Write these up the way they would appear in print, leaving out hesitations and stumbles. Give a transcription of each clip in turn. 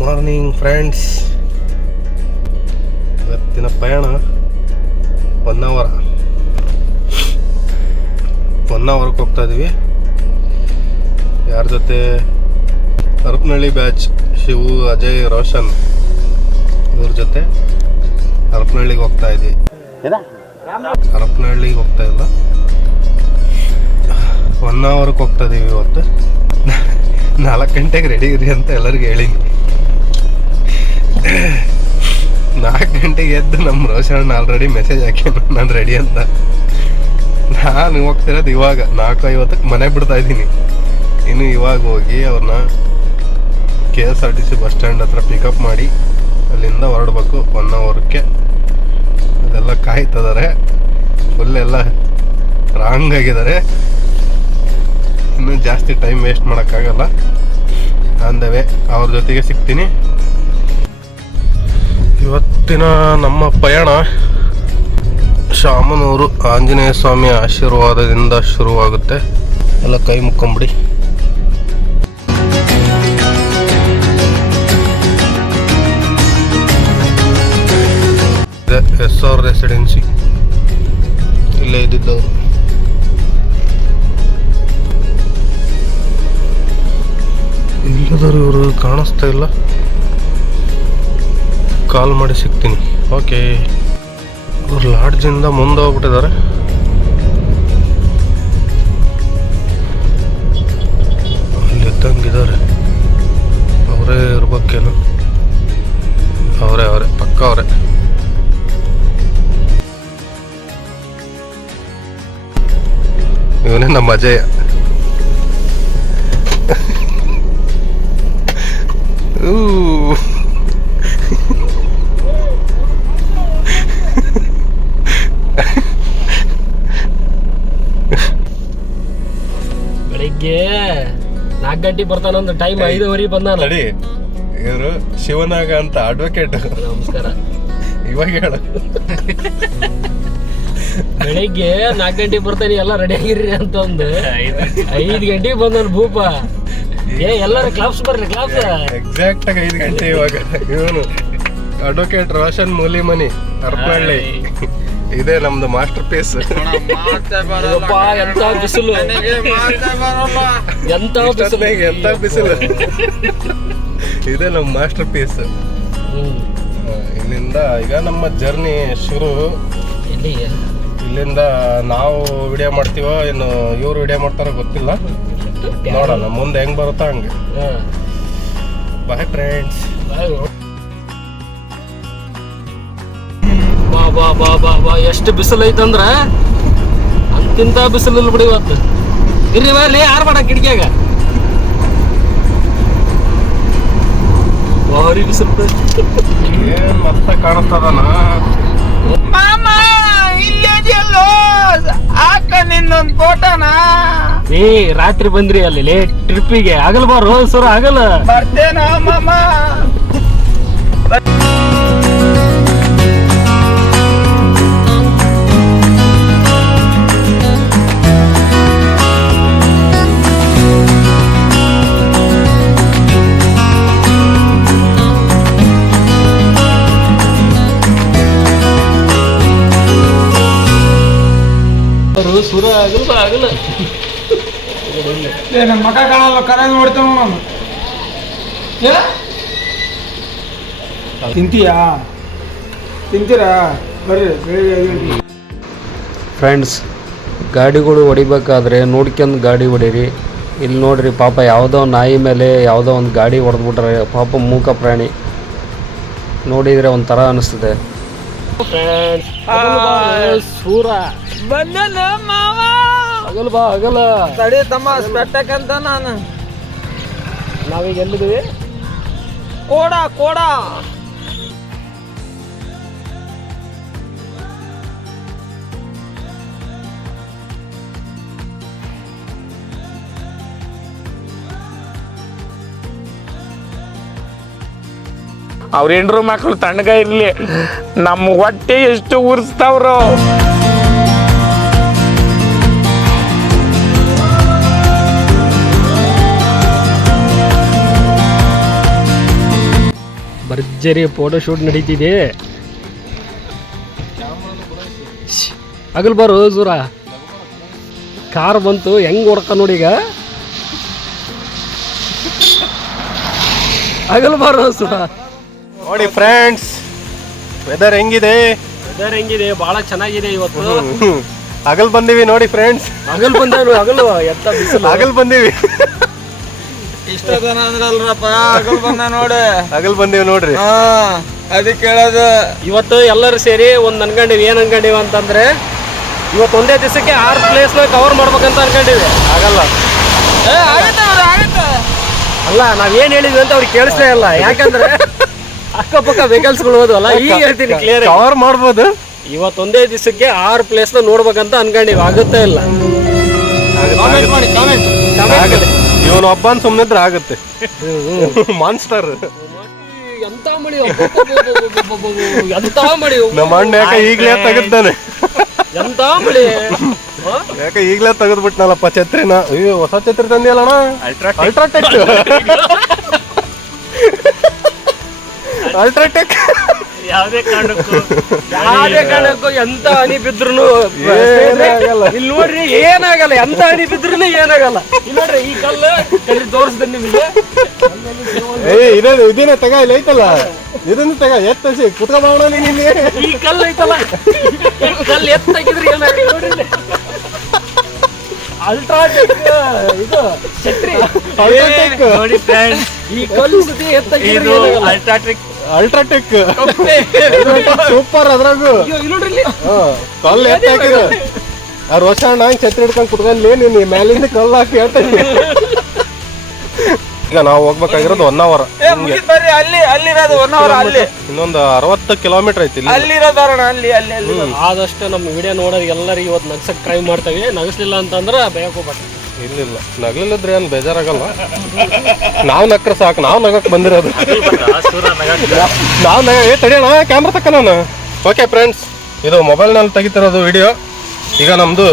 Morning friends. ಇವತ್ತಿನ ಪಯಣ 1 ಅವರ್ಗೆ ಹೋಗ್ತಾ ಇದೀವಿ. ಯಾರ ಜೊತೆ? ಹರಪನಹಳ್ಳಿ ಬ್ಯಾಚ್, ಶಿವು, ಅಜಯ್, ರೋಷನ್ ಇವ್ರ ಜೊತೆ ಹರಪನಹಳ್ಳಿಗೆ ಹೋಗ್ತಾ ಇದ್ದೀವಿ. ಹರಪನಹಳ್ಳಿಗೆ ಹೋಗ್ತಾ ಇಲ್ಲ, 1 ಅವರ್ಗೆ ಹೋಗ್ತಾ ಇದೀವಿ. ಇವತ್ತು 4 ಗಂಟೆಗೆ ರೆಡಿ ಇರಿ ಅಂತ ಎಲ್ಲರಿಗೂ ಹೇಳೀನಿ. 4 ಗಂಟೆಗೆ ಎದ್ದು ನಮ್ಮ ರೋಷನ್ ಆಲ್ರೆಡಿ ಮೆಸೇಜ್ ಹಾಕ್ಯಾನ ನಾನು ರೆಡಿ ಅಂತ. ನಾನು ಹೋಗ್ತಿರೋದು ಇವಾಗ 4:50 ಮನೆ ಬಿಡ್ತಾ ಇದ್ದೀನಿ. ಇನ್ನು ಇವಾಗ ಹೋಗಿ ಅವ್ರನ್ನ KSRTC ಬಸ್ ಸ್ಟ್ಯಾಂಡ್ ಹತ್ರ ಪಿಕಪ್ ಮಾಡಿ ಅಲ್ಲಿಂದ ಹೊರಡ್ಬೇಕು 1 ಅವರ್ಗೆ. ಅದೆಲ್ಲ ಕಾಯ್ತಿದ್ದಾರೆ, ಫುಲ್ ಎಲ್ಲ ರಾಂಗ್ ಆಗಿದ್ದಾರೆ. ಇನ್ನೂ ಜಾಸ್ತಿ ಟೈಮ್ ವೇಸ್ಟ್ ಮಾಡೋಕ್ಕಾಗಲ್ಲ. ಆನ್ ದ ವೇ ಅವ್ರ ಜೊತೆಗೆ ಸಿಗ್ತೀನಿ. ಇವತ್ತಿನ ನಮ್ಮ ಪಯಣ ಶಾಮನೂರು ಆಂಜನೇಯ ಸ್ವಾಮಿಯ ಆಶೀರ್ವಾದದಿಂದ ಶುರುವಾಗುತ್ತೆ. ಎಲ್ಲ ಕೈ ಮುಕ್ಕೊಂಬಿಡಿ. SR ರೆಸಿಡೆನ್ಸಿ ಇಲ್ಲೇ ಇದ್ದಿದ್ದವರು. ಇಲ್ಲದರು ಇವರು ಕಾಣಿಸ್ತಾ ಇಲ್ಲ. ಕಾಲ್ ಮಾಡಿ ಸಿಗ್ತೀನಿ. ಓಕೆ, ಇವ್ರು ಲಾಡ್ಜಿಂದ ಮುಂದೆ ಹೋಗ್ಬಿಟ್ಟಿದ್ದಾರೆ. ಅಲ್ಲಿ ಇದ್ದಂಗಿದ್ದಾರೆ, ಅವರೇ ಇರ್ಬೇಕೇನು? ಅವರೇ ಪಕ್ಕ ಅವರೇ. ಇವನೇ ನಮ್ಮ ಅಜಯ. ಬೆಳಿಗ್ಗೆ 4 ಗಂಟೆಗೆ ಬರ್ತಾನಂದ, ಟೈಮ್ 5:30 ಬಂದಾನ. ನಡಿ, ಇವರು ಶಿವನಾಗ ಅಂತ ಅಡ್ವೊಕೇಟ್. ನಮಸ್ಕಾರ. ಇವಾಗ ಹೇಳು. ಬೆಳಿಗ್ಗೆ 4 ಗಂಟೆಗೆ ಬರ್ತಾನೆ, ಎಲ್ಲ ರೆಡಿ ಆಗಿರ್ರಿ ಅಂತಂದು 5 ಗಂಟೆಗೆ ಬಂದನ್ ಭೂಪ. ಎಲ್ಲಾರು ಕ್ಲಾಪ್ಸ್ ಬರ್ರಿ, ಕ್ಲಾಪ್ಸ್. ಎಕ್ಸಾಕ್ಟ್ ಆಗಿ 5 ಗಂಟೆ. ಇವಾಗ ಇವನು ಅಡ್ವೊಕೇಟ್ ರೋಷನ್ ಮೂಲಿಮನಿ, ಹರಪನಹಳ್ಳಿ. ಇದೇ ನಮ್ದು ಮಾಸ್ಟರ್ ಪೀಸ್. ಎಂತ ಬಿಸಿಲು, ಎಂತ ಬಿಸಿಲು. ಇದೇ ನಮ್ಮ ಮಾಸ್ಟರ್ ಪೀಸ್. ಇಲ್ಲಿಂದ ಈಗ ನಮ್ಮ ಜರ್ನಿ ಶುರು. ಇಲ್ಲಿಂದ ನಾವು ವಿಡಿಯೋ ಮಾಡ್ತೀವೋ ಇನ್ನು ಇವ್ರು ವಿಡಿಯೋ ಮಾಡ್ತಾರೋ ಗೊತ್ತಿಲ್ಲ. ನೋಡೋಣ ಮುಂದೆ ಹೆಂಗ್ ಬರುತ್ತಾ ಹಂಗೆ. Bye friends. ಬಾ ಎಷ್ಟು ಬಿಸಿಲು ಐತಂದ್ರ ಅಂತಿಂತ ಬಿಸಿಲು ಇಲ್ಲ ಬಿಡಿ ಇವತ್ತು. ಇರ್ರಿ ಬರ್ಲಿ, ಆರ್ಬೇಡ ಕಿಟಕಿಯಾಗ. ಭಾರಿ ಬಿಸಿಲು. ಏನ್ ಮತ್ತೆ ಕಾಣಿಸ್ತದನ? ರಾತ್ರಿ ಬಂದ್ರಿ ಅಲ್ಲಿ ಟ್ರಿಪ್ಪಿಗೆ. ಆಗಲ್ ಬಾರೋ ಸುರ, ಆಗಲ್ಲ ಬರ್ತೇನ ಮಾಮ. ಸುರ ಆಗಲ್ಲ. ನಮ್ಮ ಮಠ ಕಾಣಲ್ಲ, ಕರೆ ನೋಡ್ತೇವ ನಾನು. ತಿಂತೀರಾ? ಬರ್ರಿ ಬೆಳಿಗ್ಗೆ. ಫ್ರೆಂಡ್ಸ್, ಗಾಡಿಗಳು ಹೊಡಿಬೇಕಾದ್ರೆ ನೋಡ್ಕೊಂಡು ಗಾಡಿ ಹೊಡೀರಿ. ಇಲ್ಲಿ ನೋಡ್ರಿ, ಪಾಪ ಯಾವುದೋ ನಾಯಿ ಮೇಲೆ ಯಾವುದೋ ಒಂದು ಗಾಡಿ ಹೊಡೆದ್ಬಿಟ್ರೆ. ಪಾಪ ಮೂಕ ಪ್ರಾಣಿ, ನೋಡಿದರೆ ಒಂಥರ ಅನಿಸ್ತದೆ. ಸೂರ ಬಂದಲ್ಲ ಮಾವ. ಆಗಲ್ಲ ತಡಿ ತಮ್ಮ, ಸ್ಪೆಟ್ಟಕಂತ ನಾನು. ನಾವೀಗ ಎಲ್ಲಿದ್ದೀವಿ? ಕೋಡ ಅವ್ರ ಹೆಂಡ್ರು ಮಕ್ಕಳು ತಣ್ಣಗ ಇರ್ಲಿ, ನಮ್ಮ ಹೊಟ್ಟೆ ಎಷ್ಟು ಉರ್ಸ್ತಾವ್ರು. ಭರ್ಜರಿ ಫೋಟೋ ಶೂಟ್ ನಡೀತಿದೆ. ಅಗಲ್ ಬಾರು ಸೂರ, ಕಾರ್ ಬಂತು ಹೆಂಗ್ ಹೊಡ್ಕ ನೋಡಿ. ಈಗ ಅಗಲ್ ಬಾರು ಸೂರ. ನೋಡಿ ಫ್ರೆಂಡ್ಸ್, ವೆದರ್ ಹೆಂಗಿದೆ? ವೆದರ್ ಹೆಂಗಿದೆ? ಬಹಳ ಚೆನ್ನಾಗಿದೆ ಇವತ್ತು. ಹಗಲ್ ಬಂದಿವಿ ನೋಡಿ ಫ್ರೆಂಡ್ಸ್. ಹಗಲ್ ಬಂದನು, ಹಗಲು ಎಂತ ಬಿಸಿಲು. ಹಗಲ್ ಬಂದಿವಿ. ಇಷ್ಟ ಜನ ಅಂದ್ರಲ್ರಪ್ಪ, ಹಗಲ್ ಬಂದ ನೋಡಿ. ಹಗಲ್ ಬಂದಿವಿ ನೋಡ್ರಿ. ಅದಕ್ಕೆ ಹೇಳೋದು. ಇವತ್ತು ಎಲ್ಲರೂ ಸೇರಿ ಒಂದ್ ಅನ್ಕೊಂಡಿವಿ. ಏನ್ ಅನ್ಕೊಂಡಿವಿ ಅಂತಂದ್ರೆ, ಇವತ್ತು ಒಂದೇ ದಿವಸಕ್ಕೆ 6 ಪ್ಲೇಸ್ನ ಕವರ್ ಮಾಡ್ಬೇಕಂತ ಅನ್ಕೊಂಡಿವಿ. ಆಗಲ್ಲ. ಅಲ್ಲ, ನಾವೇನ್ ಹೇಳಿದ್ವಿ ಅಂತ ಅವ್ರಿಗೆ ಕೇಳಿಸ್ಲೇ ಇಲ್ಲ. ಯಾಕಂದ್ರೆ ಅಕ್ಕಪಕ್ಕ ವೆಹಿಕಲ್ಸ್ಗಳು ಹೋದಲ್ಲ. ಈಗ ಹೇಳ್ತೀನಿ ಕ್ಲಿಯರ್. ಕವರ್ ಮಾಡ್ಬೋದು. ಇವತ್ತು ಒಂದೇ ದಿವಸಕ್ಕೆ 6 ಪ್ಲೇಸ್ನ ನೋಡ್ಬೇಕಂತ ಅನ್ಕೊಂಡಿವಿ. ಆಗುತ್ತೆ ಇಲ್ಲ. ಇವನು ಒಬ್ಬನ್ ಸುಮ್ಮನಿದ್ರೆ ಆಗುತ್ತೆ. ಮಾನ್ಸ್ಟರ್. ಎಂತ ಮಳಿ, ಎಂತ ಮಳಿ. ನಮ್ಮ ಅಣ್ಣ ಯಾಕೆ ಈಗ್ಲೇ ತೆಗದ್ದಾನೆ. ಎಂತ ಮಳಿ. ಯಾಕೆ ಈಗ್ಲೇ ತೆಗೆದ್ಬಿಟ್ನಲ್ಲಪ್ಪ ಛತ್ರಿನ. ಅಯ್ಯೋ, ಹೊಸ ಛತ್ರಿ ತಂದಿಯಲ್ಲಣ್ಣ. ಅಲ್ಟ್ರಾಟೆಕ್. ಅಲ್ಟ್ರಾಟೆಕ್. ಯಾವ್ದೇ ಕಾರಣಕ್ಕೂ ಎಂತ ಹನಿ ಬಿದ್ರು ಇಲ್ಲಿ ನೋಡ್ರಿ ಏನಾಗಲ್ಲ. ಎಂತ ಹನಿ ಬಿದ್ರು ಏನಾಗಲ್ಲ. ಇಲ್ಲಿ ನೋಡ್ರಿ, ಈ ಕಲ್ಲು ತೋರಿಸ್ದೆ ನಿಮಗೆ. ಇದೇನ ತಗ, ಇಲ್ಲಿ ಐತಲ್ಲ, ಇದನ್ನ ತಗ, ಎತ್ತಸಿ ಕುತ್ಕೊಂಡ. ಈ ಕಲ್ಲು ಐತಲ್ಲ, ಕಲ್ಲು ಎತ್ತಾಗಿದ್ರೆ ಏನಾಗಲ್ಲ. ನೋಡ್ರಿ, ಅಲ್ಟ್ರಾಟೆಕ್ ಇದು ಛತ್ರಿ. ನೋಡಿ ಫ್ರೆಂಡ್ಸ್, ಈ ಕಲ್ಲು ಸತಿ ಎತ್ತಾಗಿದ್ರೆ ಅಲ್ಟ್ರಾಟೆಕ್ ಸೂಪರ್. ಅದ್ರಾಗು ಕಲ್ಲು ಎತ್ತ ಹಾಕಿದ್ರು. ಆ ರೋಷಣ್ಣ ಛತ್ರಿ ಹಿಡ್ಕೊಂಡ್ ಕುತ್ಕೊಂಡ್ಲಿ, ನೀನ್ ಮೇಲಿಂದ ಕಲ್ಲು ಹಾಕಿ ಹೇಳ್ತಾನೆ. ಈಗ ನಾವು ಹೋಗ್ಬೇಕಾಗಿರೋದು 1 hour. ಅಲ್ಲಿರೋದು 1 hour. ಅಲ್ಲಿ ಇನ್ನೊಂದು 60 ಕಿಲೋಮೀಟರ್ ಐತಿ. ಅಲ್ಲಿರೋದಾರಣ. ಅಲ್ಲಿ ಆದಷ್ಟು ನಮ್ಮ ವಿಡಿಯೋ ನೋಡೋರು ಎಲ್ಲರಿಗೂ ಇವತ್ತು ನಗ್ಸಕ್ ಟ್ರೈ ಮಾಡ್ತೇವೆ. ನಗಸ್ಲಿಲ್ಲ ಅಂತಂದ್ರೆ ಬೇಯಕ್ಕೆ ಹೋಗ್ಬಾರ್ದು. ಇಲ್ಲ, ನಗ್ಲಿಲ್ಲದ್ರೆ ಏನ್ ಬೇಜಾರಾಗಲ್ಲ. ನಾವ್ ನಕ್ರ ಸಾಕು. ನಾವ್ ನಗಕ್ ಬಂದಿರೋದು. ನಾವ್ ತಡಿಯೋಣ, ಕ್ಯಾಮ್ರಾ ತಕ್ಕ ನಾನು. ಓಕೆ ಫ್ರೆಂಡ್ಸ್, ಇದು ಮೊಬೈಲ್ನಲ್ಲಿ ತೆಗಿತಿರೋದು ವಿಡಿಯೋ. ಈಗ ನಮ್ದು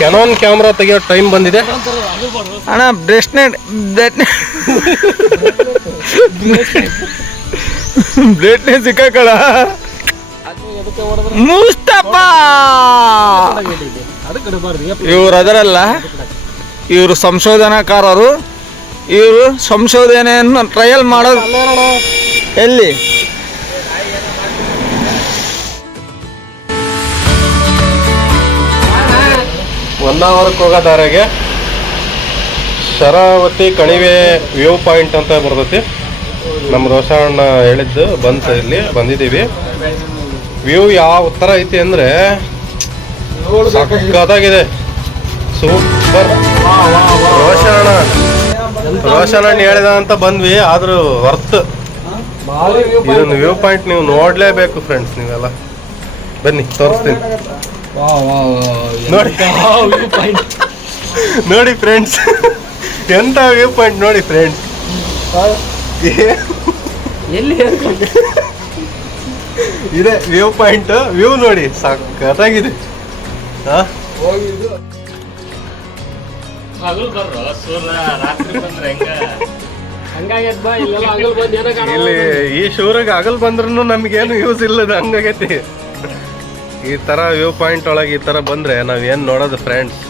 ಕೆನಾನ್ ಕ್ಯಾಮ್ರಾ ತೆಗಿಯೋ ಟೈಮ್ ಬಂದಿದೆ. ಅಣ್ಣ ಬ್ರೆಸ್ನೆಟ್ ಬ್ಲೇಟ್ನೆ ಸಿಕ್ಕಳ ಮುಸ್ತಫಾ. ಇವ್ರು ಅದರಲ್ಲ, ಇವರು ಸಂಶೋಧನಾಕಾರರು. ಇವರು ಸಂಶೋಧನೆಯನ್ನು ಟ್ರಯಲ್ ಮಾಡೋದು ಎಲ್ಲಿ? ಹೊನ್ನಾವರಕ್ಕೆ ಹೋಗೋ ದಾರಿಗೆ ಶರಾವತಿ ಕಣಿವೆ ವ್ಯೂ ಪಾಯಿಂಟ್ ಅಂತ ಬರ್ತೈತಿ. ನಮ್ಮ ರೋಷಣ್ಣ ಹೇಳಿದ್ದು ಬಂತು, ಇಲ್ಲಿ ಬಂದಿದ್ದೀವಿ. ವ್ಯೂ ಯಾವ ಥರ ಐತಿ ಅಂದರೆ ಸಕ್ಕತ್ತಾಗಿದೆ, ಸೂಪರ್. ರೋಷಣ್ಣ ಹೇಳಿದ ಅಂತ ಬಂದ್ವಿ, ಆದ್ರೂ ವರ್ತ್. ಇದೊಂದು ವ್ಯೂ ಪಾಯಿಂಟ್ ನೀವು ನೋಡ್ಲೇಬೇಕು ಫ್ರೆಂಡ್ಸ್. ನೀವೆಲ್ಲ ಬನ್ನಿ, ತೋರಿಸ್ತೀನಿ. ನೋಡಿ ಫ್ರೆಂಡ್ಸ್, ಎಂತ ವ್ಯೂ ಪಾಯಿಂಟ್ ನೋಡಿ ಫ್ರೆಂಡ್ಸ್. ಇದೆ ವ್ಯೂ ಪಾಯಿಂಟ್. ವ್ಯೂ ನೋಡಿ, ಸಕ್ಕತ್ತಾಗಿದೆ. ಇಲ್ಲಿ ಈ ಶೂರಿಗೆ ಹಗಲ್ ಬಂದ್ರು ನಮ್ಗೇನು ಯೂಸ್ ಇಲ್ಲದ ಹಂಗಾಗೈತಿ. ಈ ತರ ವ್ಯೂ ಪಾಯಿಂಟ್ ಒಳಗೆ ಈ ತರ ಬಂದ್ರೆ ನಾವೇನ್ ನೋಡೋದು ಫ್ರೆಂಡ್ಸ್.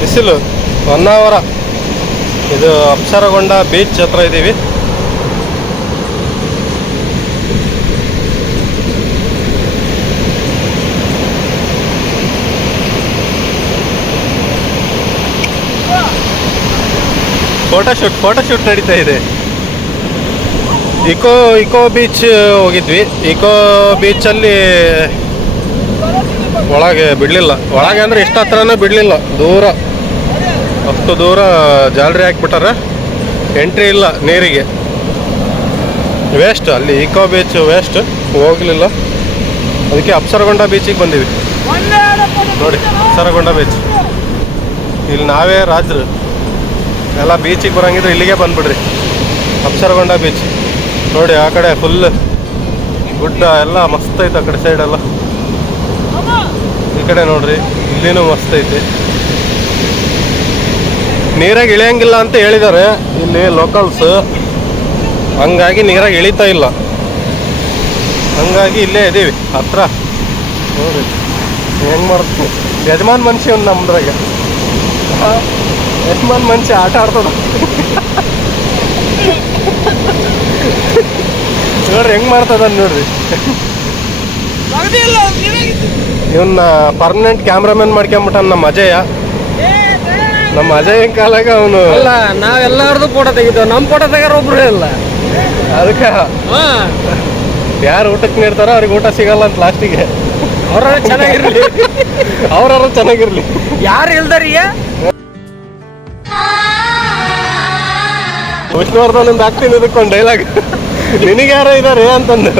ಬಿಸಿಲು ಹೊನ್ನಾವರ, ಇದು ಅಪ್ಸರಗೊಂಡ ಬೀಚ್ ಹತ್ರ ಇದ್ದೀವಿ. ಫೋಟೋಶೂಟ್ ನಡೀತಾ ಇದೆ. ಇಕೋ ಬೀಚ್ ಹೋಗಿದ್ವಿ. ಇಕೋ ಬೀಚಲ್ಲಿ ಒಳಗೆ ಬಿಡಲಿಲ್ಲ. ಒಳಗೆ ಅಂದರೆ ಇಷ್ಟ ಹತ್ರನೂ ಬಿಡಲಿಲ್ಲ, ದೂರ, ಅಷ್ಟು ದೂರ ಜಾಲರಿ ಹಾಕ್ಬಿಟ್ಟಾರೆ. ಎಂಟ್ರಿ ಇಲ್ಲ ನೀರಿಗೆ. ವೇಸ್ಟ್, ಅಲ್ಲಿ ಇಕೋ ಬೀಚ್ ವೇಸ್ಟ್, ಹೋಗಲಿಲ್ಲ. ಅದಕ್ಕೆ ಅಪ್ಸರಗೊಂಡ ಬೀಚಿಗೆ ಬಂದೀವಿ. ನೋಡಿ ಅಪ್ಸರಗೊಂಡ ಬೀಚ್. ಇಲ್ಲಿ ನಾವೇ ರಾಜರು. ಎಲ್ಲ ಬೀಚಿಗೆ ಬರೋಂಗಿದ್ರೆ ಇಲ್ಲಿಗೆ ಬಂದುಬಿಡ್ರಿ, ಅಪ್ಸರಗೊಂಡ ಬೀಚ್. ನೋಡಿ ಆ ಕಡೆ ಫುಲ್ ಗುಡ್ಡ ಎಲ್ಲ ಮಸ್ತ್ ಐತೆ. ಆ ಕಡೆ ಸೈಡೆಲ್ಲ, ಈ ಕಡೆ ನೋಡ್ರಿ ಇಲ್ಲಿನೂ ಮಸ್ತ್ ಐತಿ. ನೀರಾಗಿ ಇಳಿಯಂಗಿಲ್ಲ ಅಂತ ಹೇಳಿದ್ದಾರೆ ಇಲ್ಲಿ ಲೋಕಲ್ಸ್, ಹಂಗಾಗಿ ನೀರಾಗಿ ಇಳಿತಾ ಇಲ್ಲ. ಹಂಗಾಗಿ ಇಲ್ಲೇ ಇದ್ದೀವಿ ಹತ್ರ. ನೋಡಿ ಹೆಂಗೆ ಮಾಡ್ತೀವಿ. ಯಜಮಾನ್ ಮನುಷ್ಯ ಒಂದು ನಮ್ದ್ರಾಗ, ಯಜಮಾನ್ ಮನುಷ್ಯ ಆಟ ಆಡ್ತದ. ನೋಡ್ರಿ ಹೆಂಗೆ ಮಾಡ್ತದ ನೋಡ್ರಿ. ಇವನ್ನ ಪರ್ಮನೆಂಟ್ ಕ್ಯಾಮ್ರಾಮನ್ ಮಾಡ್ಕೊಂಬಿಟ್ಟ ನಮ್ಮ ಅಜಯ್ ಕಾಲಾಗ ಅವನು. ಅಲ್ಲ, ನಾವೆಲ್ಲಾರ್ದು ಫೋಟೋ ತೆಗಿದ್ದೇವೆ, ನಮ್ಮ ಫೋಟೋ ತೆಗಾರ ಒಬ್ರು ಇಲ್ಲ. ಅದಕ್ಕೆ ಯಾರು ಊಟಕ್ಕೆ ನೀಡ್ತಾರೋ ಅವ್ರಿಗೆ ಊಟ ಸಿಗಲ್ಲ ಅಂತ ಲಾಸ್ಟಿಗೆ. ಅವ್ರ ಚೆನ್ನಾಗಿರ್ಲಿ, ಅವ್ರಾರು ಚೆನ್ನಾಗಿರ್ಲಿ. ಯಾರು ಇಲ್ದಾರಿ ವಿಷ್ಣುವರ್ಧನ್ ಹಾಕ್ತೀನಿ ಇದಕ್ಕೊಂದು ಡೈಲಾಗ್, ನಿನಗೆ ಯಾರೋ ಇದಾರೆ ಅಂತಂದು.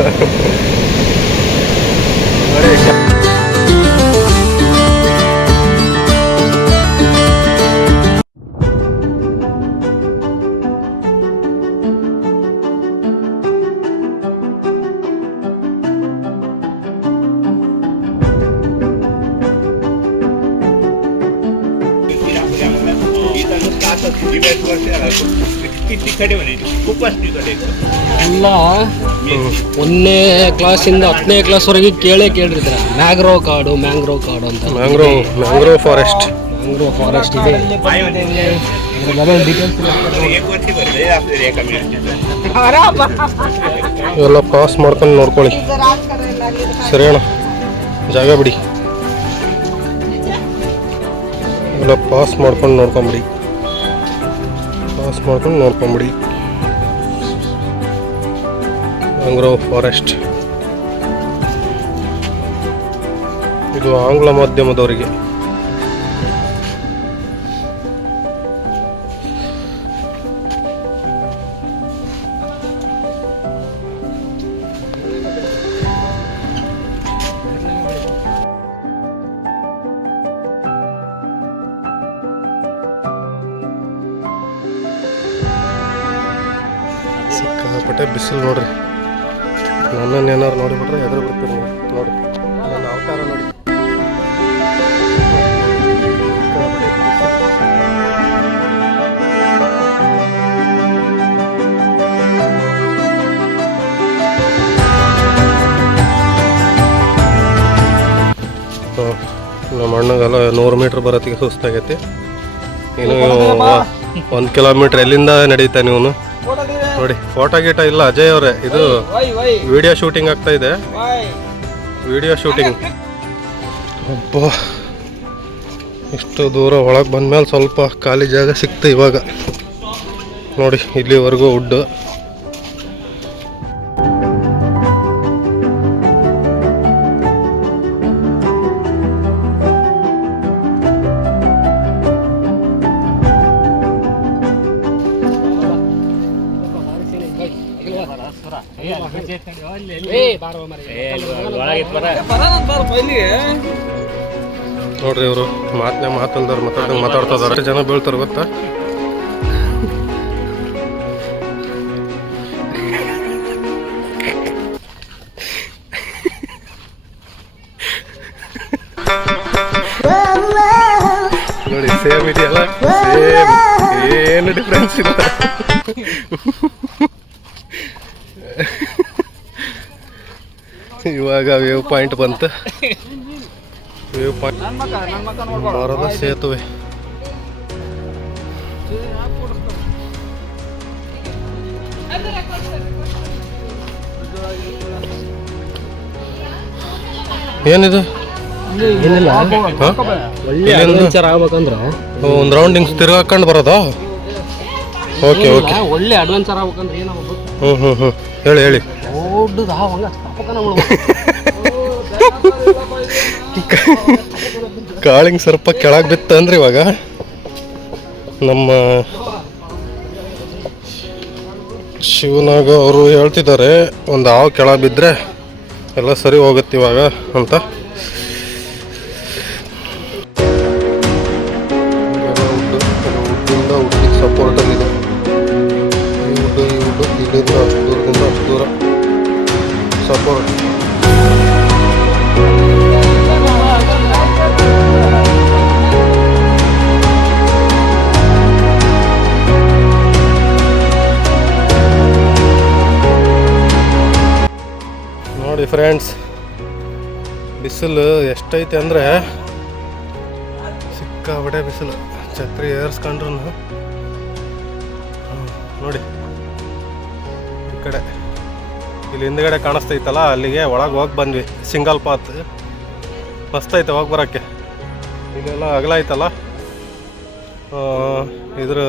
ಎಲ್ಲ 1ನೇ ಕ್ಲಾಸಿಂದ 10ನೇ ಕ್ಲಾಸ್ವರೆಗೆ ಕೇಳಿರ್ತಾರೆ ಮ್ಯಾಂಗ್ರೋವ್ ಕಾಡು ಅಂತ. ಮ್ಯಾಂಗ್ರೋವ್ ಫಾರೆಸ್ಟ್ ಇದೆ. ಎಲ್ಲ ಪಾಸ್ ಮಾಡ್ಕೊಂಡು ನೋಡ್ಕೊಳ್ಳಿ. ಸರಿ ಅಣ್ಣ, ಜಾಗ ಬಿಡಿ. ಎಲ್ಲ ಪಾಸ್ ಮಾಡ್ಕೊಂಡು ನೋಡ್ಕೊಂಬಿಡಿ. ಮ್ಯಾಂಗ್ರೋವ್ ಫಾರೆಸ್ಟ್ ಇದು ಆಂಗ್ಲ ಮಾಧ್ಯಮದವರಿಗೆ. ಸಿಕ್ಕಾಪಟ್ಟೆ ಬಿಸಿಲು ನೋಡ್ರಿ. ನನ್ನನ್ನು ಏನಾರು ನೋಡಿಬಿಟ್ರೆ ಎದುರು ಬಿಡ್ತೀರಿ ನೋಡಿ. ನನ್ನ ಅವತಾರ ನೋಡಿ. ನಮ್ಮ ಅಣ್ಣಗೆಲ್ಲ 100 ಮೀಟ್ರ್ ಬರೋತ್ತಿಗೆ ಸುಸ್ತಾಗೈತಿ. ಇನ್ನು 1 ಕಿಲೋಮೀಟ್ರ್ ಎಲ್ಲಿಂದ ನಡೀತಾನೆ ಇವನು. ನೋಡಿ ಫೋಟೋ ಗೀಟ ಇಲ್ಲ ಅಜಯ್ ಅವರೇ. ಇದು ವಿಡಿಯೋ ಶೂಟಿಂಗ್ ಆಗ್ತಾ ಇದೆ. ಅಬ್ಬ, ಇಷ್ಟು ದೂರ ಒಳಗೆ ಬಂದ್ಮೇಲೆ ಸ್ವಲ್ಪ ಖಾಲಿ ಜಾಗ ಸಿಕ್ತು ಇವಾಗ. ನೋಡಿ ಇಲ್ಲಿವರೆಗೂ ವುಡ್ಡು. ನೋಡ್ರಿ ಇವರು ಮಾತಲ್ದವ್ರು ಮಾತಾಡ್ತದಾರೆ. ಎಷ್ಟು ಜನ ಬೀಳ್ತಾರೆ ಗೊತ್ತಾ? ನೋಡಿ ಸೇಮ್ ಇದೆಯಲ್ಲ, ಸೇಮ್, ಏನು ಡಿಫ್ರೆನ್ಸ್ ಇಲ್ಲ. ಇವಾಗ ವೇವ್ ಪಾಯಿಂಟ್ ಬಂತು. ವೇವ್ ಪಾಯಿಂಟ್ ಮರದ ಸೇತುವೆ. ಏನಿದು? ಏನಿಲ್ಲ, ಆಗ್ಬೇಕಂದ್ರೆ ಒಂದು ರೌಂಡ್ ಹಿಂಗೆ ತಿರ್ಗಾಕೊಂಡು ಬರೋದಾ? ಓಕೆ ಓಕೆ ಒಳ್ಳೆ ಅಡ್ವೆಂಚರ್ ಆಗ್ಬೇಕಂದ್ರೆ ಏನಾಗ ಹ್ಞೂ ಹೇಳಿ ಹೇಳಿ. ದೊಡ್ಡದ ಹಂಗ ಸ್ಥಾಪಕನ ಕಾಳಿಂಗ್ ಸ್ವಲ್ಪ ಕೆಳಗೆ ಬಿತ್ತ ಅಂದ್ರೆ ಇವಾಗ ನಮ್ಮ ಶಿವನಾಗ ಅವರು ಹೇಳ್ತಿದ್ದಾರೆ ಒಂದು ಹಾವು ಕೆಳಗೆ ಬಿದ್ದರೆ ಎಲ್ಲ ಸರಿ ಹೋಗುತ್ತೆ ಇವಾಗ ಅಂತ. ಉಡ್ಡಿಂದ ಉಡ್ಡಿಗೆ ಸಪೋರ್ಟಲ್ಲಿದೆ. ಈ ಉಡ್ಡು ಇಲ್ಲಿಂದ ಅಷ್ಟು ದೂರದಿಂದ ಅಷ್ಟು ದೂರ ಸಪೋರ್ಟ್. ನೋಡಿ ಫ್ರೆಂಡ್ಸ್, ಬಿಸಿಲು ಎಷ್ಟೈತೆ ಅಂದರೆ ಸಿಕ್ಕಾಬಡೆ ಬಿಸಿಲು. ಛತ್ರಿ ಏರ್ಸ್ಕೊಂಡ್ರು ನೋಡಿ ಈ ಕಡೆ ಇಲ್ಲಿ ಹಿಂದ್ಗಡೆ ಕಾಣಿಸ್ತೈತಲ್ಲ ಅಲ್ಲಿಗೆ ಒಳಗೆ ಹೋಗಿ ಬಂದ್ವಿ. ಸಿಂಗಲ್ ಪಾತ್ ಮಸ್ತ್ ಐತೆ ಹೋಗಿ ಬರೋಕ್ಕೆ. ಇಲ್ಲೆಲ್ಲ ಅಗಲ ಐತಲ್ಲ, ಇದ್ರ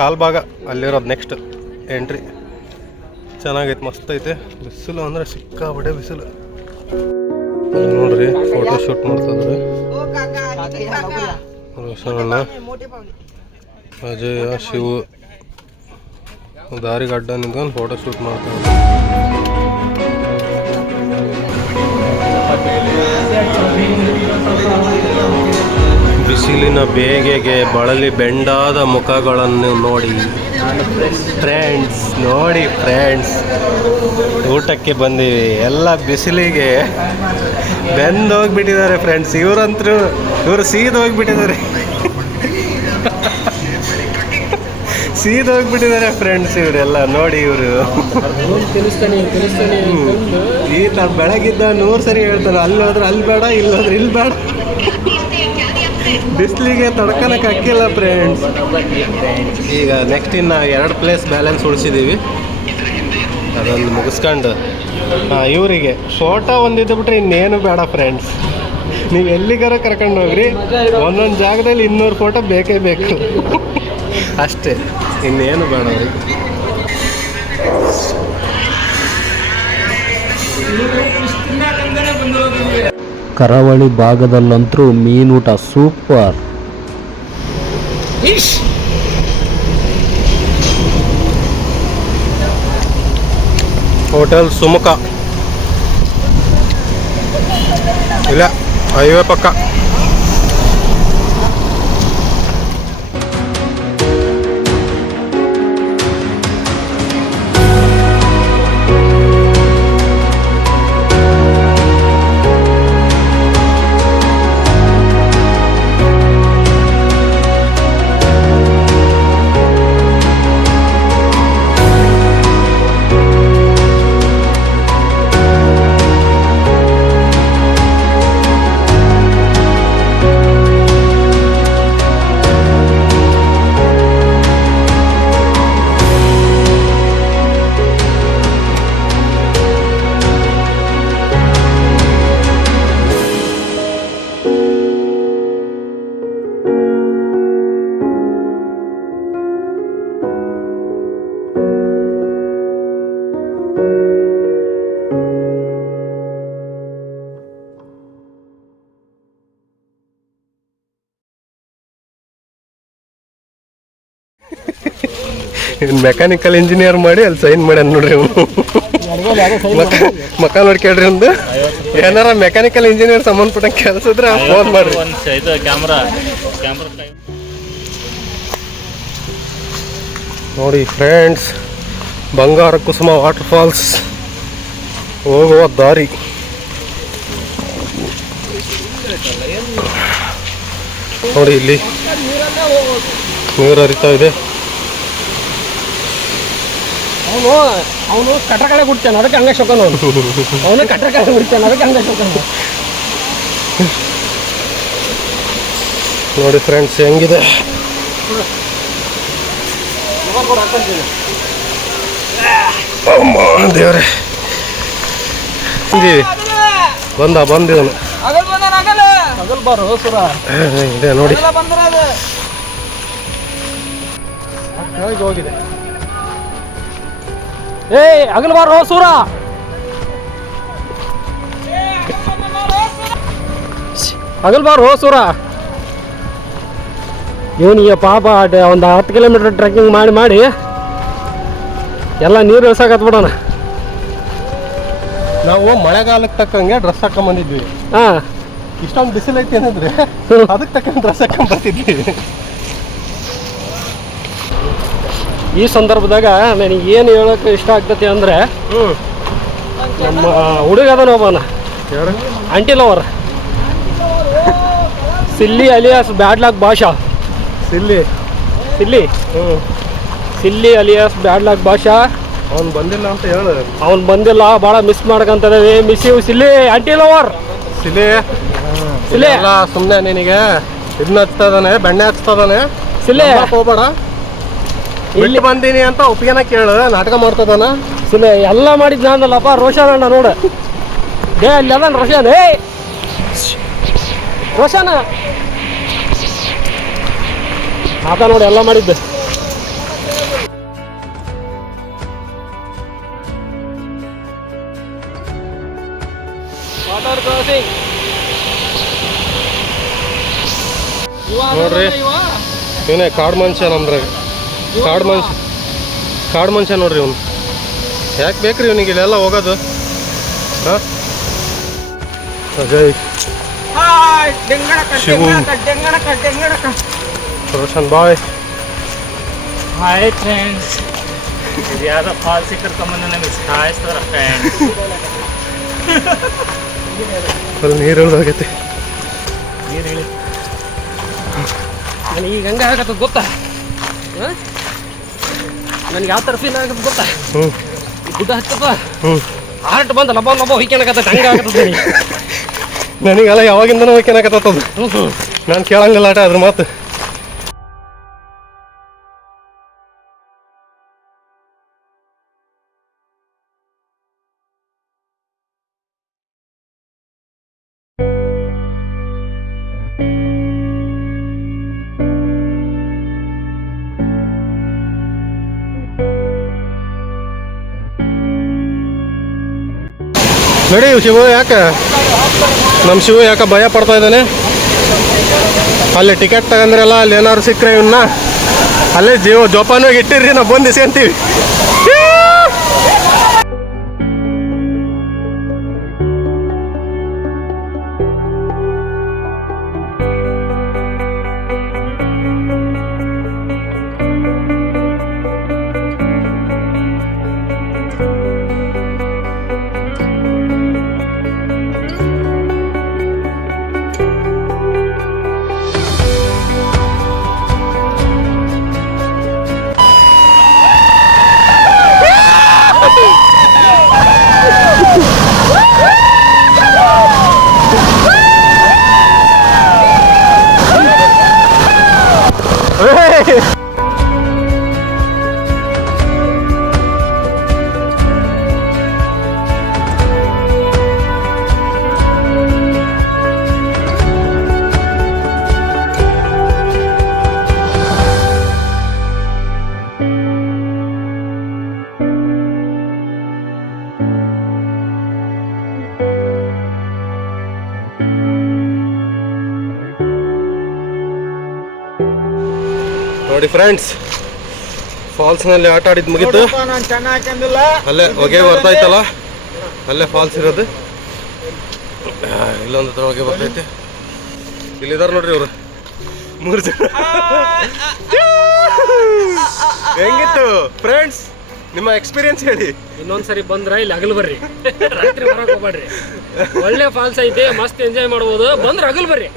ಕಾಲ್ಭಾಗ ಅಲ್ಲಿರೋದು ನೆಕ್ಸ್ಟ್ ಎಂಟ್ರಿ. ಚೆನ್ನಾಗೈತೆ, ಮಸ್ತ್ ಐತೆ. ಬಿಸಿಲು ಅಂದರೆ ಸಿಕ್ಕಾಬಡೆ ಬಿಸಿಲು. ನೋಡ್ರಿ ಫೋಟೋ ಶೂಟ್ ಮಾಡ್ತಿದ್ರೆ ರೋಷನಣ್ಣ, ಅಜಯ, ಶಿವು ದಾರಿಗೆ ಅಡ್ಡ ನಿಂತ್ಕೊಂಡು ಫೋಟೋ ಶೂಟ್ ಮಾಡ್ತಾರೆ. ಬಿಸಿಲಿನ ಬೇಗೆಗೆ ಬಳಲಿ ಬೆಂಡಾದ ಮುಖಗಳನ್ನು ನೋಡಿ ಫ್ರೆಂಡ್ಸ್, ನೋಡಿ ಫ್ರೆಂಡ್ಸ್, ಊಟಕ್ಕೆ ಬಂದೀವಿ. ಎಲ್ಲ ಬಿಸಿಲಿಗೆ ಬೆಂದೋಗ್ಬಿಟ್ಟಿದ್ದಾರೆ ಫ್ರೆಂಡ್ಸ್. ಇವರು ಸೀದೋಗ್ಬಿಟ್ಟಿದ್ದಾರೆ ಸೀದೋಗ್ಬಿಟ್ಟಿದ್ದಾರೆ ಫ್ರೆಂಡ್ಸ್ ಇವರೆಲ್ಲ. ನೋಡಿ ಇವರು ಈತ ಬೆಳಗಿದ್ದ 100 ಸರಿ ಹೇಳ್ತಾರೆ, ಅಲ್ಲಿ ಹೋದ್ರೆ ಅಲ್ಲಿ ಬೇಡ, ಇಲ್ಲಿ ಹೋದ್ರೆ ಇಲ್ಲಿ ಬೇಡ. ಬಿಸಿಲಿಗೆ ತಡ್ಕೊಳಕ್ಕೆ ಅಕ್ಕಿಲ್ಲ ಫ್ರೆಂಡ್ಸ್. ಈಗ ನೆಕ್ಸ್ಟ್ ಇನ್ನು 2 ಪ್ಲೇಸ್ ಬ್ಯಾಲೆನ್ಸ್ ಉಳಿಸಿದ್ದೀವಿ, ಅದೊಂದು ಮುಗಿಸ್ಕೊಂಡು ಇವರಿಗೆ ಫೋಟೋ ಒಂದಿದ್ದು ಬಿಟ್ರೆ ಇನ್ನೇನು ಬೇಡ ಫ್ರೆಂಡ್ಸ್. ನೀವು ಎಲ್ಲಿಗಾರ ಕರ್ಕೊಂಡು ಹೋಗ್ರಿ, ಒಂದೊಂದು ಜಾಗದಲ್ಲಿ 200 ಫೋಟೋ ಬೇಕೇ ಬೇಕು ಅಷ್ಟೇ, ಇನ್ನೇನು ಬೇಡ ಅವ್ರಿಗೆ. ಕರಾವಳಿ ಭಾಗದಲ್ಲಂತೂ ಮೀನೂಟ ಸೂಪರ್. ಹೋಟೆಲ್ ಸುಮುಖ ಇಲ್ಲ, ಹೈವೇ ಪಕ್ಕ. ಮೆಕ್ಯಾನಿಕಲ್ ಇಂಜಿನಿಯರ್ ಮಾಡಿ ಅಲ್ಲಿ ಸೈನ್ ಮಾಡ್ಯಾನ ನೋಡ್ರಿ ಅವನು. ಮಕ್ಕ ನೋಡ್ಕೇಳ್ರಿ ಒಂದು ಏನಾರ ಮೆಕ್ಯಾನಿಕಲ್ ಇಂಜಿನಿಯರ್ ಸಂಬಂಧಪಟ್ಟ ಕೆಲಸ ಇದ್ರೆ ಫೋನ್ ಮಾಡ್ರಿ. ನೋಡಿ ಫ್ರೆಂಡ್ಸ್, ಬಂಗಾರ ಕುಸುಮ ವಾಟರ್ ಫಾಲ್ಸ್ ಹೋಗುವ ದಾರಿ. ನೋಡಿ ಇಲ್ಲಿ ನೀರು ಹರಿತಾ ಇದೆ. ಅವನು ಕಟ್ರ ಕಡೆ ಬಿಡ್ತಾನೆ, ಅದಕ್ಕೆ ಹಂಗೆ ಶೋಕನು. ಅವನು ಕಟ್ರ ಕಡೆ ಬಿಡ್ತಾನೆ, ಅದಕ್ಕೆ ಹಂಗೆ ಶೋಕನು. ನೋಡಿ ಫ್ರೆಂಡ್ಸ್ ಹೆಂಗಿದೆ. ದೇವ್ರೆ ಬಂದಿವನು ಬಾರೋ ಸುರ ಇದೆ ನೋಡಿ. ಕೆಳಗೆ ಹೋಗಿದೆ. ಏಯ್ ಅಗಲ್ ಬಾರೋ ಸೂರ. ಅಗಲ್ ಬಾರೋ ಸೂರ. ಇವನಿಗೆ ಪಾಪ ಒಂದು 10 ಕಿಲೋಮೀಟರ್ ಟ್ರೆಕ್ಕಿಂಗ್ ಮಾಡಿ ಎಲ್ಲ ನೀರು ಇಳ್ಸಾಕತ್ಬಿಡೋಣ. ನಾವು ಮಳೆಗಾಲಕ್ಕೆ ತಕ್ಕಂಗೆ ಡ್ರೆಸ್ ಹಾಕೊಂಬಂದಿದ್ವಿ. ಹಾಂ, ಇಷ್ಟೊಂದು ಬಿಸಿಲು ಐತಿ ಏನಂದ್ರೆ ಅದಕ್ಕೆ ತಕ್ಕಂಗೆ ಡ್ರೆಸ್ ಹಾಕೊಂಬರ್ತಿದ್ವಿ. ಈ ಸಂದರ್ಭದಾಗ ನನಗೆ ಏನು ಹೇಳೋಕೆ ಇಷ್ಟ ಆಗ್ತೈತಿ ಅಂದರೆ, ನಮ್ಮ ಹುಡುಗ ಅದನ ಒಬ್ಬನ ಆಂಟಿ ಲವರ್ ಸಿಲ್ಲಿ ಅಲಿಯಾಸ್ ಬ್ಯಾಡ್ ಲಕ್ ಭಾಷಾ. ಸಿಲ್ಲಿ ಸಿಲ್ಲಿ ಅಲಿಯಾಸ್ ಬ್ಯಾಡ್ ಲಕ್ ಭಾಷಾ. ಅವ್ನು ಬಂದಿಲ್ಲ ಅಂತ ಹೇಳು. ಅವ್ನು ಬಂದಿಲ್ಲ, ಭಾಳ ಮಿಸ್ ಮಾಡ್ಕೊಂತಿದ್ದೇವೆ. Miss you silly aunty lover. Silly ಎಲ್ಲ ಸುಮ್ಮನೆ ನಿನಗೆ ಇದನ್ನ ಹಚ್ತದಾನೆ, ಬೆಣ್ಣೆ ಹಚ್ತದಾನೆ. ಸಿಲ್ಲಿ ಹೋಗ್ಬೇಡ, ಇಲ್ಲಿ ಬಂದೀನಿ ಅಂತ ಒಪ್ಪಿಗೆನ ಕೇಳು. ನಾಟಕ ಮಾಡ್ತದಾನ. ಸಿಲ್ಲಿ ಎಲ್ಲ ಮಾಡಿದ್ ನಾನಲ್ಲಪ್ಪ. ರೋಷನ್ ಅಣ್ಣ ನೋಡು, ಡೇ ಅಲ್ಲಿ ಅದನ್ ರೋಷನ್. ಏಯ್ ರೋಷನ್ ಆತ ನೋಡಿ ಎಲ್ಲ ಮಾಡಿದ್ದೆ. ನೋಡ್ರಿ, ಇವನೇ ಕಾಡು ಮನುಷ್ಯ. ನಮ್ದ್ರಾಗ ಕಾಡು ಮನುಷ್ಯ ನೋಡ್ರಿ ಇವನು. ಯಾಕೆ ಬೇಕ್ರಿ ಇವನಿಗೆ ಇಲ್ಲೆಲ್ಲ ಹೋಗೋದು? ಹಾಂ, ಅಜಯ್, ಶಿವು, ರೋಷನ್ ಬಾಯ್. ಹಾಯ್ ಫ್ರೆಂಡ್ಸ್, ಯಾವ್ದೋ ಫಾಲ್ಸಿ ಕರ್ಕೊಂಬಂದು ನಮಗೆ ಸಾಯಿಸ್ತಾರ ಫ್ರೆಂಡ್ಸ್. ಅಲ್ಲಿ ನೀರು ಇಳ್ದೋಗೈತೆ. ನನಗೆ ಈಗ ಹಂಗೆ ಆಗತ್ತದ ಗೊತ್ತಾ? ನನಗೆ ಯಾವ ಥರ ಫೀಲ್ ಆಗತ್ತೆ ಗೊತ್ತಾ? ಈ ಗುಡ್ಡ ಹತ್ತಪ್ಪ ಆರ್ಟ್ ಬಂದ ಲಬ ಹೊಯ್ಕೊಳಕತ್ತ ಹಂಗೆ ಆಗತ್ತದ. ನನಗೆಲ್ಲ ಯಾವಾಗಿಂದನೂ ಹೋಗ್ಯಾನಕತ್ತದ. ನಾನು ಕೇಳಂಗಿಲ್ಲ ಆಟ ಅದ್ರ ಮಾತು. ನೋಡಿ ಶಿವು, ಯಾಕೆ ನಮ್ಮ ಶಿವು ಯಾಕೆ ಭಯ ಪಡ್ತಾ ಇದ್ದಾನೆ? ಅಲ್ಲಿ ಟಿಕೆಟ್ ತಗಂದ್ರಲ್ಲ, ಅಲ್ಲಿ ಏನಾದ್ರು ಸಿಕ್ಕರೆ ಇವನ್ನ ಅಲ್ಲೇ ಜೋಪಾನವಾಗಿ ಇಟ್ಟಿರ್ರಿ, ನಾವು ಬಂದು ಇಸ್ಕೊಂತೀವಿ. ನೋಡಿ ಫ್ರೆಂಡ್ಸ್, ಫಾಲ್ಸ್ನಲ್ಲಿ ಆಟ ಆಡಿದ್ದು ಮುಗಿತು. ನಾನು ಚೆನ್ನಾಗಿ ಹಾಕೊಂಡಿಲ್ಲ. ಅಲ್ಲೇ ಹೊಗೆ ಬರ್ತಾಯ್ತಲ್ಲ, ಅಲ್ಲೇ ಫಾಲ್ಸ್ ಇರೋದು. ಇಲ್ಲೊಂದು ಹತ್ರ ಹೊಗೆ ಬರ್ತೈತೆ. ಇಲ್ಲಿದಾರ ನೋಡ್ರಿ ಇವರು 3 ಜನ. ಹೆಂಗಿತ್ತು ಫ್ರೆಂಡ್ಸ್ ನಿಮ್ಮ ಎಕ್ಸ್ಪೀರಿಯನ್ಸ್ ಹೇಳಿ? ಇನ್ನೊಂದ್ಸರಿ ಬಂದ್ರ ಇಲ್ಲಿ ಹಗಲು ಬರ್ರಿ, ರಾತ್ರಿ ಬರಕ್ ಹೋಗ್ಬೇಡ್ರಿ. ಒಳ್ಳೆ ಫಾಲ್ಸ್ ಐತೆ, ಮಸ್ತ್ ಎಂಜಾಯ್ ಮಾಡ್ಬೋದು. ಬಂದ್ರ ಹಗಲು ಬರ್ರಿ.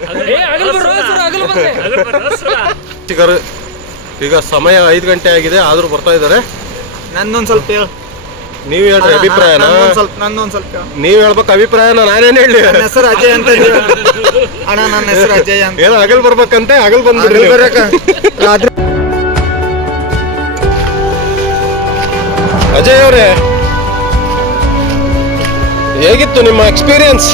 ಈಗ ಸಮಯ 5 ಗಂಟೆ ಆಗಿದೆ, ಆದ್ರೂ ಬರ್ತಾ ಇದ್ದಾರೆ. ನನ್ನೊಂದ್ ಸ್ವಲ್ಪ ಹೇಳು. ನೀವ್ ಹೇಳ್ರಿ ಅಭಿಪ್ರಾಯನ. ನನ್ನೊಂದ್ ಸ್ವಲ್ಪ ನೀವ್ ಹೇಳ್ಬೇಕು ಅಭಿಪ್ರಾಯನ, ನಾನೇನ್ ಹೇಳಿ? ನನ್ನ ಹೆಸರು ಅಜಯ್ ಅಂತ ಅಣ್ಣ. ನನ್ನ ಹೆಸರು ಅಜಯ್ ಅಂತ. ಏನೋ ಹಗಲ್ ಬರ್ಬೇಕಂತೆ, ಹಗಲ್ ಬಂದ್ಬಿಡ್ರಿ. ಅಜಯ್ ಅವರೇ, ಹೇಗಿತ್ತು ನಿಮ್ಮ ಎಕ್ಸ್ಪೀರಿಯನ್ಸ್?